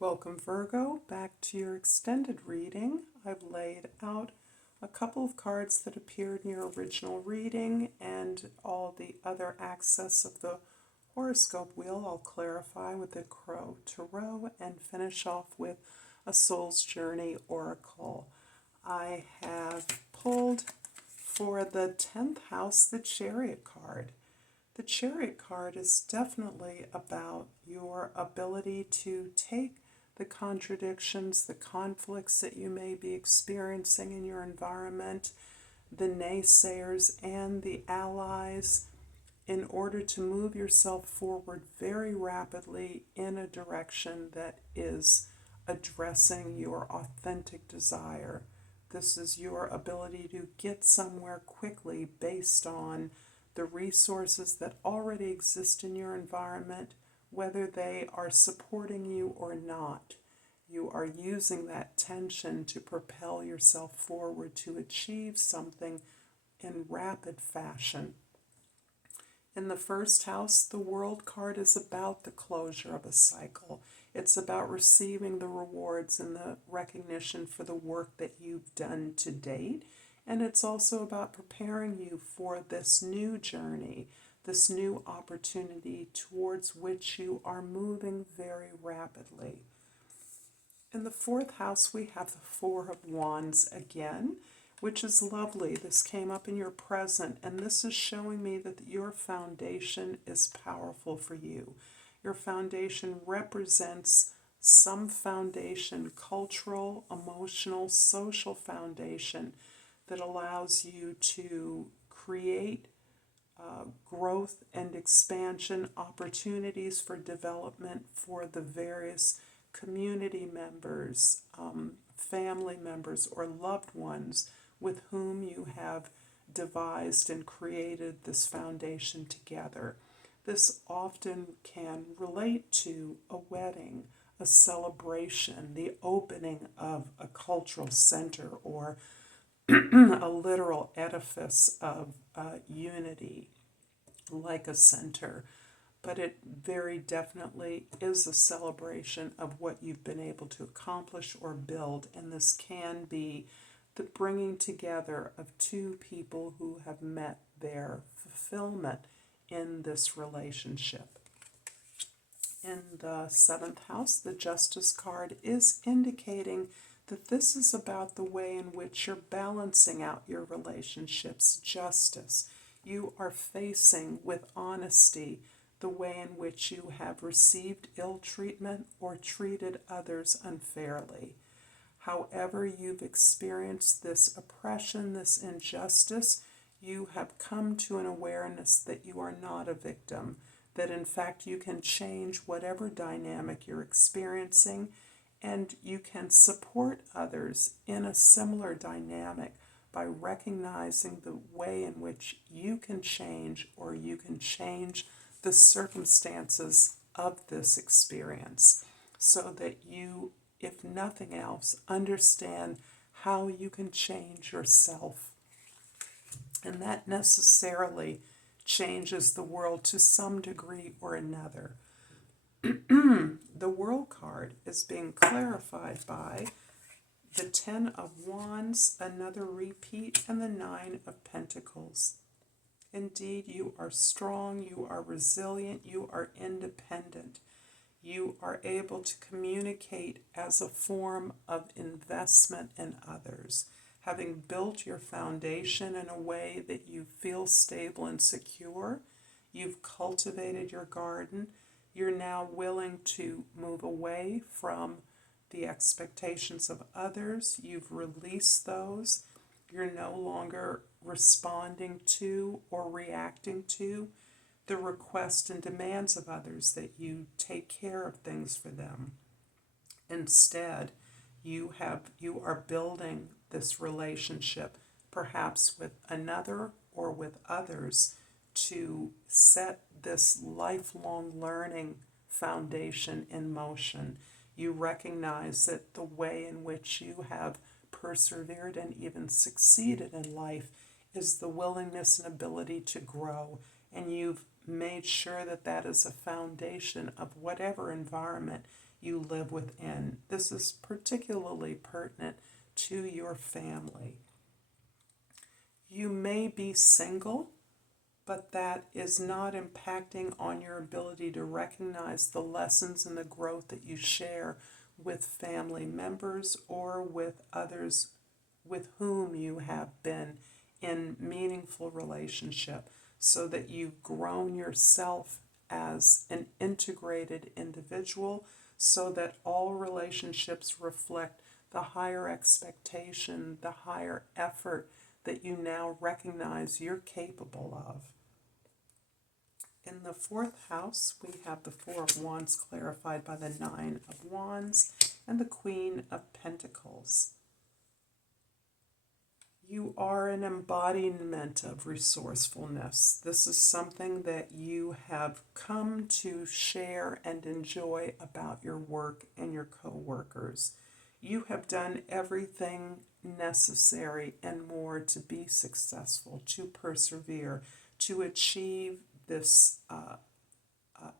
Welcome, Virgo, back to your extended reading. I've laid out a couple of cards that appeared in your original reading and all the other access of the horoscope wheel. I'll clarify with the Crow Tarot and finish off with a Soul's Journey Oracle. I have pulled for the 10th house the Chariot card. The Chariot card is definitely about your ability to take the contradictions, the conflicts that you may be experiencing in your environment, the naysayers and the allies, in order to move yourself forward very rapidly in a direction that is addressing your authentic desire. This is your ability to get somewhere quickly based on the resources that already exist in your environment, whether they are supporting you or not. You are using that tension to propel yourself forward to achieve something in rapid fashion. In the first house, the World card is about the closure of a cycle. It's about receiving the rewards and the recognition for the work that you've done to date. And it's also about preparing you for this new journey, this new opportunity towards which you are moving very rapidly. In the fourth house, we have the Four of Wands again, which is lovely. This came up in your present, and this is showing me that your foundation is powerful for you. Your foundation represents some foundation, cultural, emotional, social foundation, that allows you to create growth and expansion, opportunities for development for the various community members, family members, or loved ones with whom you have devised and created this foundation together. This often can relate to a wedding, a celebration, the opening of a cultural center, or a literal edifice of unity, like a center. But it very definitely is a celebration of what you've been able to accomplish or build, and this can be the bringing together of two people who have met their fulfillment in this relationship. In the seventh house, the Justice card is indicating that this is about the way in which you're balancing out your relationships, justice. You are facing with honesty the way in which you have received ill treatment or treated others unfairly. However you've experienced this oppression, this injustice, you have come to an awareness that you are not a victim, that in fact you can change whatever dynamic you're experiencing, and you can support others in a similar dynamic by recognizing the way in which you can change, or you can change the circumstances of this experience, so that you, if nothing else, understand how you can change yourself. And that necessarily changes the world to some degree or another. The World card is being clarified by the Ten of Wands, another repeat, and the Nine of Pentacles. Indeed, you are strong, you are resilient, you are independent. You are able to communicate as a form of investment in others. Having built your foundation in a way that you feel stable and secure, you've cultivated your garden, you're now willing to move away from the expectations of others. You've released those. You're no longer responding to or reacting to the requests and demands of others, that you take care of things for them. Instead, you are building this relationship, perhaps with another or with others, to set this lifelong learning foundation in motion. You recognize that the way in which you have persevered and even succeeded in life is the willingness and ability to grow, and you've made sure that that is a foundation of whatever environment you live within. This is particularly pertinent to your family. You may be single, but that is not impacting on your ability to recognize the lessons and the growth that you share with family members or with others with whom you have been in meaningful relationship, so that you've grown yourself as an integrated individual, so that all relationships reflect the higher expectation, the higher effort that you now recognize you're capable of. In the fourth house, we have the Four of Wands clarified by the Nine of Wands and the Queen of Pentacles. You are an embodiment of resourcefulness. This is something that you have come to share and enjoy about your work and your co-workers. You have done everything necessary and more to be successful, to persevere, to achieve this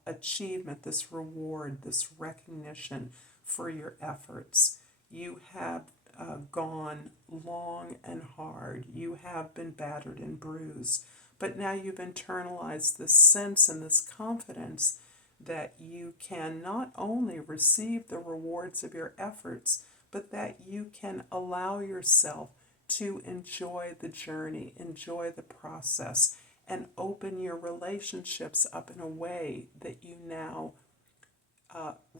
achievement, this reward, this recognition for your efforts. You have gone long and hard. You have been battered and bruised. But now you've internalized this sense and this confidence that you can not only receive the rewards of your efforts, but that you can allow yourself to enjoy the journey, enjoy the process, and open your relationships up in a way that you now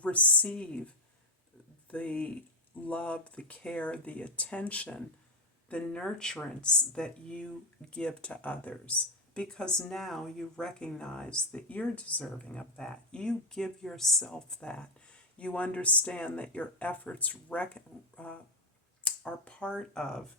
receive the love, the care, the attention, the nurturance that you give to others. Because now you recognize that you're deserving of that. You give yourself that. You understand that your efforts are part of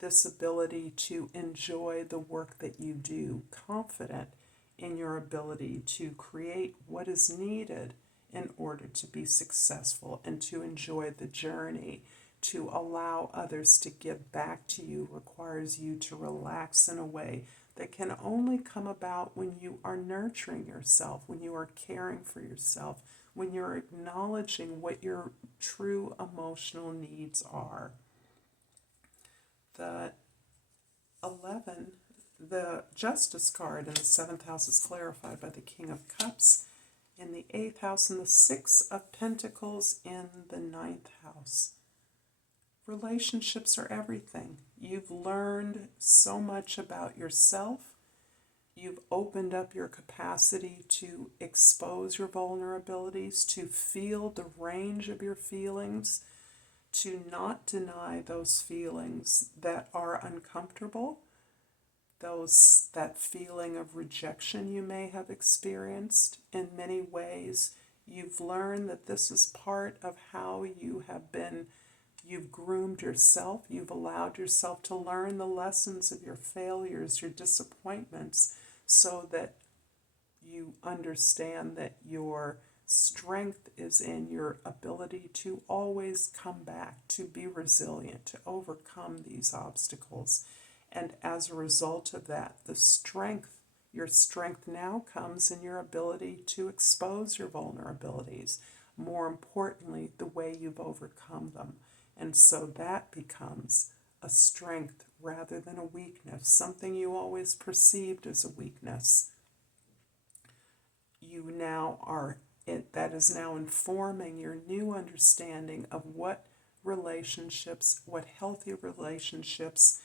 this ability to enjoy the work that you do, confident in your ability to create what is needed in order to be successful and to enjoy the journey. To allow others to give back to you requires you to relax in a way that can only come about when you are nurturing yourself, when you are caring for yourself, when you're acknowledging what your true emotional needs are. The 11, the Justice card in the 7th house is clarified by the King of Cups in the 8th house and the 6 of Pentacles in the 9th house. Relationships are everything. You've learned so much about yourself. You've opened up your capacity to expose your vulnerabilities, to feel the range of your feelings, to not deny those feelings that are uncomfortable, that feeling of rejection you may have experienced. In many ways, you've learned that this is part of how you've groomed yourself. You've allowed yourself to learn the lessons of your failures, your disappointments, so that you understand that your strength is in your ability to always come back, to be resilient, to overcome these obstacles. And as a result of that, your strength now comes in your ability to expose your vulnerabilities. More importantly, the way you've overcome them. And so that becomes a strength rather than a weakness, something you always perceived as a weakness. That is now informing your new understanding of what healthy relationships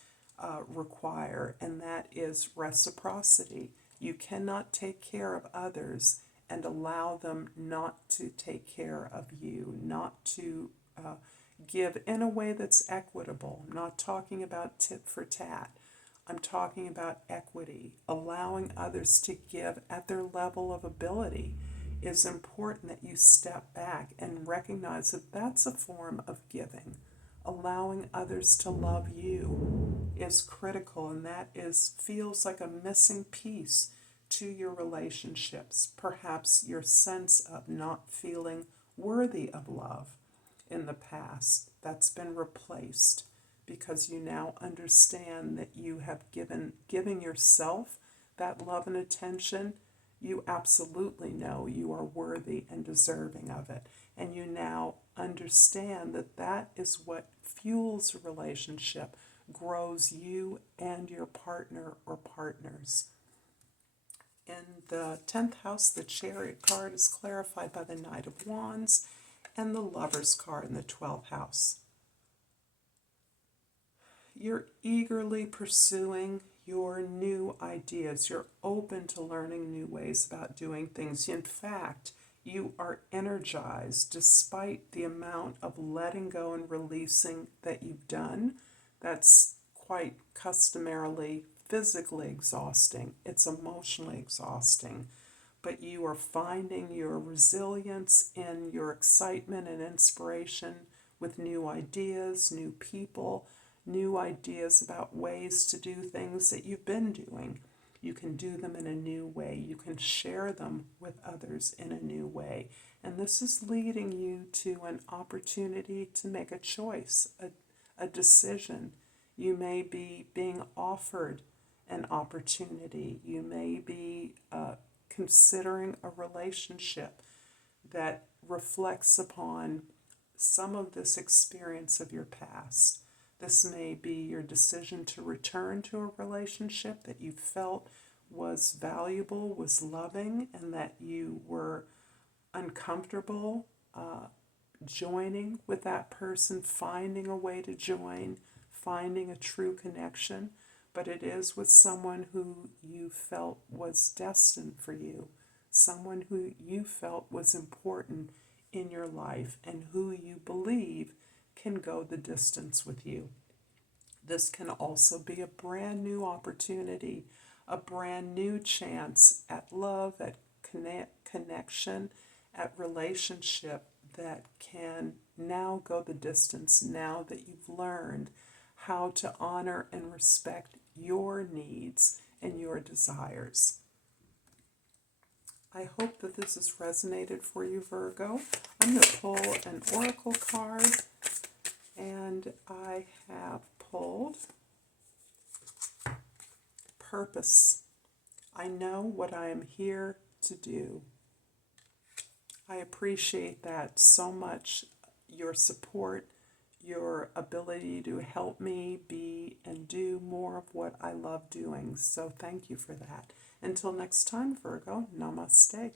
require, and that is reciprocity. You cannot take care of others and allow them not to take care of you, not to give in a way that's equitable. I'm not talking about tit for tat. I'm talking about equity. Allowing others to give at their level of ability is important, that you step back and recognize that that's a form of giving. Allowing others to love you is critical, and that feels like a missing piece to your relationships. Perhaps your sense of not feeling worthy of love in the past. That's been replaced because you now understand that you have giving yourself that love and attention. You absolutely know you are worthy and deserving of it. and you now understand that that is what fuels a relationship, grows you and your partner or partners. In the 10th house, the Chariot card is clarified by the Knight of Wands and the Lover's card in the 12th house. You're eagerly pursuing your new ideas. You're open to learning new ways about doing things. In fact, you are energized despite the amount of letting go and releasing that you've done. That's quite customarily physically exhausting. It's emotionally exhausting. But you are finding your resilience in your excitement and inspiration with new ideas, new people, new ideas about ways to do things that you've been doing. You can do them in a new way. You can share them with others in a new way. And this is leading you to an opportunity to make a choice, a decision. You may be being offered an opportunity. You may be considering a relationship that reflects upon some of this experience of your past. This may be your decision to return to a relationship that you felt was valuable, was loving, and that you were uncomfortable joining with that person, finding a way to join, finding a true connection. But it is with someone who you felt was destined for you, someone who you felt was important in your life and who you believe can go the distance with you. This can also be a brand new opportunity, a brand new chance at love, at connection, at relationship that can now go the distance now that you've learned how to honor and respect your needs and your desires. I hope that this has resonated for you, Virgo. I'm going to pull an oracle card, and I have pulled Purpose. I know what I am here to do. I appreciate that so much, your support, your ability to help me be and do more of what I love doing. So thank you for that. Until next time, Virgo, namaste.